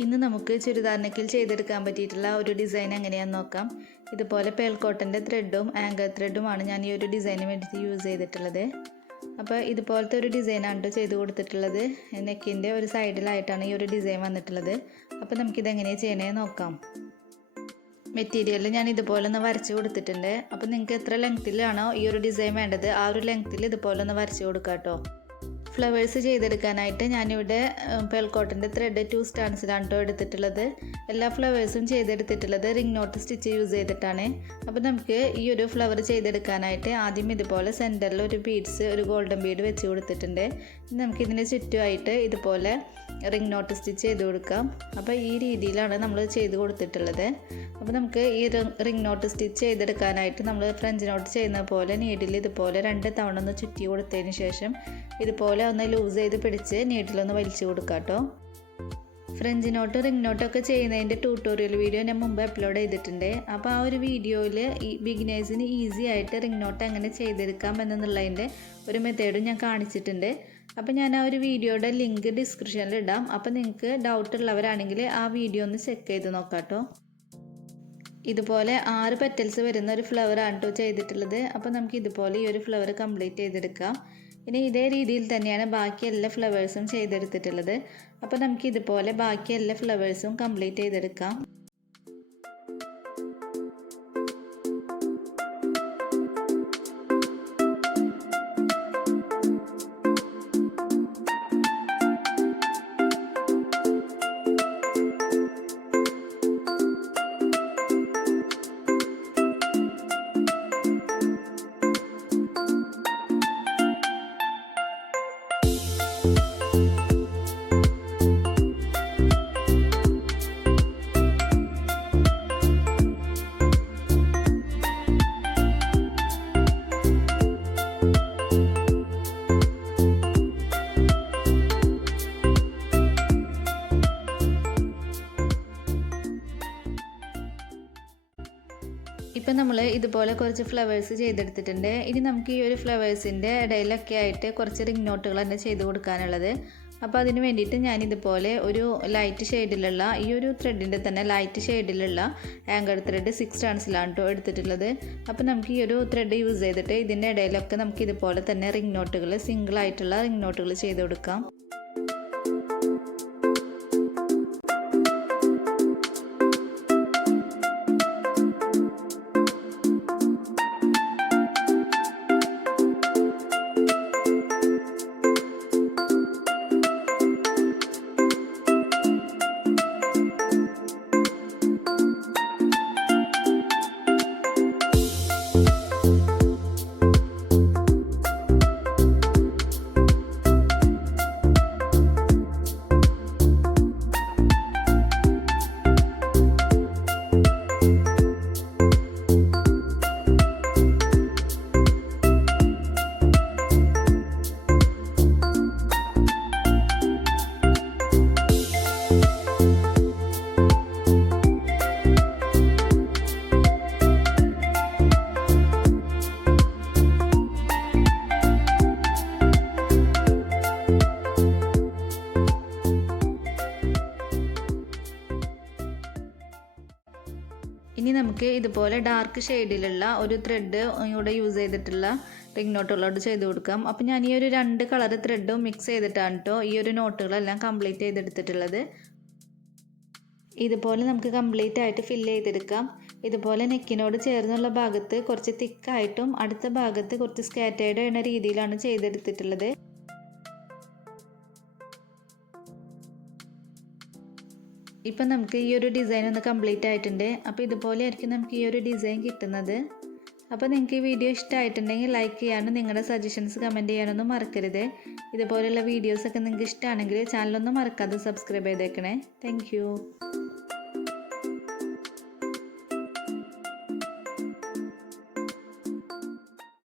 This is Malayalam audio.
ഇന്ന് നമുക്ക് ചുരിദാർ നെക്കിൽ ചെയ്തെടുക്കാൻ പറ്റിയിട്ടുള്ള ഒരു ഡിസൈൻ എങ്ങനെയാണെന്ന് നോക്കാം. ഇതുപോലെ പേൾ കോട്ടൻ്റെ ത്രെഡും ആങ്കർ ത്രെഡുമാണ് ഞാൻ ഈ ഒരു ഡിസൈനിന് വേണ്ടിയിട്ട് യൂസ് ചെയ്തിട്ടുള്ളത്. അപ്പോൾ ഇതുപോലത്തെ ഒരു ഡിസൈനാണ് ചെയ്ത് കൊടുത്തിട്ടുള്ളത്. നെക്കിൻ്റെ ഒരു സൈഡിലായിട്ടാണ് ഈ ഒരു ഡിസൈൻ വന്നിട്ടുള്ളത്. അപ്പോൾ നമുക്കിതെങ്ങനെയാണ് ചെയ്യണേ നോക്കാം. മെറ്റീരിയൽ ഞാൻ ഇതുപോലെ ഒന്ന് വരച്ച് കൊടുത്തിട്ടുണ്ട്. അപ്പോൾ നിങ്ങൾക്ക് എത്ര ലെങ്ത്തിലാണോ ഈ ഒരു ഡിസൈൻ വേണ്ടത് ആ ഒരു ലെങ്ത്തിൽ ഇതുപോലെ ഒന്ന് വരച്ച് കൊടുക്കാം കേട്ടോ. ഫ്ലവേഴ്സ് ചെയ്തെടുക്കാനായിട്ട് ഞാനിവിടെ പേൾ കോട്ടൻ്റെ ത്രെഡ് 2 സ്റ്റാൻസിലാണ് കേട്ടോ എടുത്തിട്ടുള്ളത്. എല്ലാ ഫ്ലവേഴ്സും ചെയ്തെടുത്തിട്ടുള്ളത് റിംഗ് നോട്ട് സ്റ്റിച്ച് യൂസ് ചെയ്തിട്ടാണ്. അപ്പോൾ നമുക്ക് ഈ ഒരു ഫ്ലവർ ചെയ്തെടുക്കാനായിട്ട് ആദ്യം ഇതുപോലെ സെൻറ്ററിൽ ഒരു ബീഡ്സ് ഒരു ഗോൾഡൻ ബീഡ് വെച്ച് കൊടുത്തിട്ടുണ്ട്. നമുക്കിതിന് ചുറ്റുമായിട്ട് ഇതുപോലെ റിംഗ് നോട്ട് സ്റ്റിച്ച് ചെയ്ത് കൊടുക്കാം. അപ്പോൾ ഈ രീതിയിലാണ് നമ്മൾ ചെയ്ത് കൊടുത്തിട്ടുള്ളത്. അപ്പോൾ നമുക്ക് ഈ റിംഗ് നോട്ട് സ്റ്റിച്ച് ചെയ്തെടുക്കാനായിട്ട് നമ്മൾ ഫ്രഞ്ച് നോട്ട് ചെയ്യുന്ന പോലെ നീഡിൽ ഇതുപോലെ 2 തവണ ഒന്ന് ചുറ്റി കൊടുത്തതിന് ശേഷം ഇതുപോലെ ഒന്ന് ലൂസ് ചെയ്ത് പിടിച്ച് നീഡിലൊന്ന് വലിച്ചു കൊടുക്കാം കേട്ടോ. ഫ്രഞ്ച് നോട്ട് റിംഗ് നോട്ടൊക്കെ ചെയ്യുന്നതിൻ്റെ ട്യൂട്ടോറിയൽ വീഡിയോ ഞാൻ മുമ്പ് അപ്ലോഡ് ചെയ്തിട്ടുണ്ട്. അപ്പോൾ ആ ഒരു വീഡിയോയിൽ ഈ ബിഗിനേഴ്സിന് ഈസി ആയിട്ട് റിംഗ് നോട്ട് എങ്ങനെ ചെയ്തെടുക്കാം എന്നുള്ളതിൻ്റെ ഒരു മെത്തേഡും ഞാൻ കാണിച്ചിട്ടുണ്ട്. അപ്പോൾ ഞാൻ ആ ഒരു വീഡിയോയുടെ ലിങ്ക് ഡിസ്ക്രിപ്ഷനിൽ ഇടാം. അപ്പോൾ നിങ്ങൾക്ക് ഡൗട്ട് ഉള്ളവരാണെങ്കിൽ ആ വീഡിയോ ഒന്ന് ചെക്ക് ചെയ്ത് നോക്കാം കേട്ടോ. ഇതുപോലെ 6 പെറ്റൽസ് വരുന്ന ഒരു ഫ്ലവറാണ് കേട്ടോ ചെയ്തിട്ടുള്ളത്. അപ്പോൾ നമുക്ക് ഇതുപോലെ ഈ ഒരു ഫ്ലവർ കംപ്ലീറ്റ് ചെയ്തെടുക്കാം. ഇനി ഇതേ രീതിയിൽ തന്നെയാണ് ബാക്കി എല്ലാ ഫ്ലവേഴ്സും ചെയ്തെടുത്തിട്ടുള്ളത്. അപ്പോൾ നമുക്ക് ഇതുപോലെ ബാക്കി എല്ലാ ഫ്ലവേഴ്സും കംപ്ലീറ്റ് ചെയ്തെടുക്കാം. ഇപ്പം നമ്മൾ ഇതുപോലെ കുറച്ച് ഫ്ലവേഴ്സ് ചെയ്തെടുത്തിട്ടുണ്ട്. ഇനി നമുക്ക് ഈ ഒരു ഫ്ലവേഴ്സിൻ്റെ ഇടയിലൊക്കെ ആയിട്ട് കുറച്ച് റിംഗ് നോട്ടുകൾ തന്നെ ചെയ്ത് കൊടുക്കാനുള്ളത്. അപ്പോൾ അതിന് വേണ്ടിയിട്ട് ഞാനിതുപോലെ ഒരു ലൈറ്റ് ഷെയ്ഡിലുള്ള ഈ ഒരു ത്രെഡിൻ്റെ തന്നെ ലൈറ്റ് ഷെയ്ഡിലുള്ള ആങ്കർ ത്രെഡ് 6 സ്റ്റാൻസിലാണ് കേട്ടോ എടുത്തിട്ടുള്ളത്. അപ്പോൾ നമുക്ക് ഈ ഒരു ത്രെഡ് യൂസ് ചെയ്തിട്ട് ഇതിൻ്റെ ഇടയിലൊക്കെ നമുക്ക് ഇതുപോലെ തന്നെ റിംഗ് നോട്ടുകൾ സിംഗിളായിട്ടുള്ള റിംഗ് നോട്ടുകൾ ചെയ്ത് കൊടുക്കാം. ഇനി നമുക്ക് ഇതുപോലെ ഡാർക്ക് ഷെയ്ഡിലുള്ള ഒരു ത്രെഡ് ഇവിടെ യൂസ് ചെയ്തിട്ടുള്ള റിംഗ് നോട്ടുകളോട് ചെയ്ത് കൊടുക്കാം. അപ്പോൾ ഞാൻ ഈ ഒരു 2 കളർ ത്രെഡും മിക്സ് ചെയ്തിട്ടാണ് കേട്ടോ ഈ ഒരു നോട്ടുകളെല്ലാം കംപ്ലീറ്റ് ചെയ്തെടുത്തിട്ടുള്ളത്. ഇതുപോലെ നമുക്ക് കംപ്ലീറ്റ് ആയിട്ട് ഫില്ല് ചെയ്തെടുക്കാം. ഇതുപോലെ നെക്കിനോട് ചേർന്നുള്ള ഭാഗത്ത് കുറച്ച് തിക്കായിട്ടും അടുത്ത ഭാഗത്ത് കുറച്ച് സ്കാറ്റേർഡ് എന്ന രീതിയിലാണ് ചെയ്തെടുത്തിട്ടുള്ളത്. ഇപ്പം നമുക്ക് ഈ ഒരു ഡിസൈൻ ഒന്ന് കംപ്ലീറ്റ് ആയിട്ടുണ്ട്. അപ്പോൾ ഇതുപോലെ ആയിരിക്കും നമുക്ക് ഈ ഒരു ഡിസൈൻ കിട്ടുന്നത്. അപ്പോൾ നിങ്ങൾക്ക് ഈ വീഡിയോ ഇഷ്ടമായിട്ടുണ്ടെങ്കിൽ ലൈക്ക് ചെയ്യാനും നിങ്ങളുടെ സജഷൻസ് കമൻറ്റ് ചെയ്യാനൊന്നും മറക്കരുത്. ഇതുപോലെയുള്ള വീഡിയോസൊക്കെ നിങ്ങൾക്ക് ഇഷ്ടമാണെങ്കിൽ ചാനലൊന്നും മറക്കാതെ സബ്സ്ക്രൈബ് ചെയ്തേക്കണേ. താങ്ക്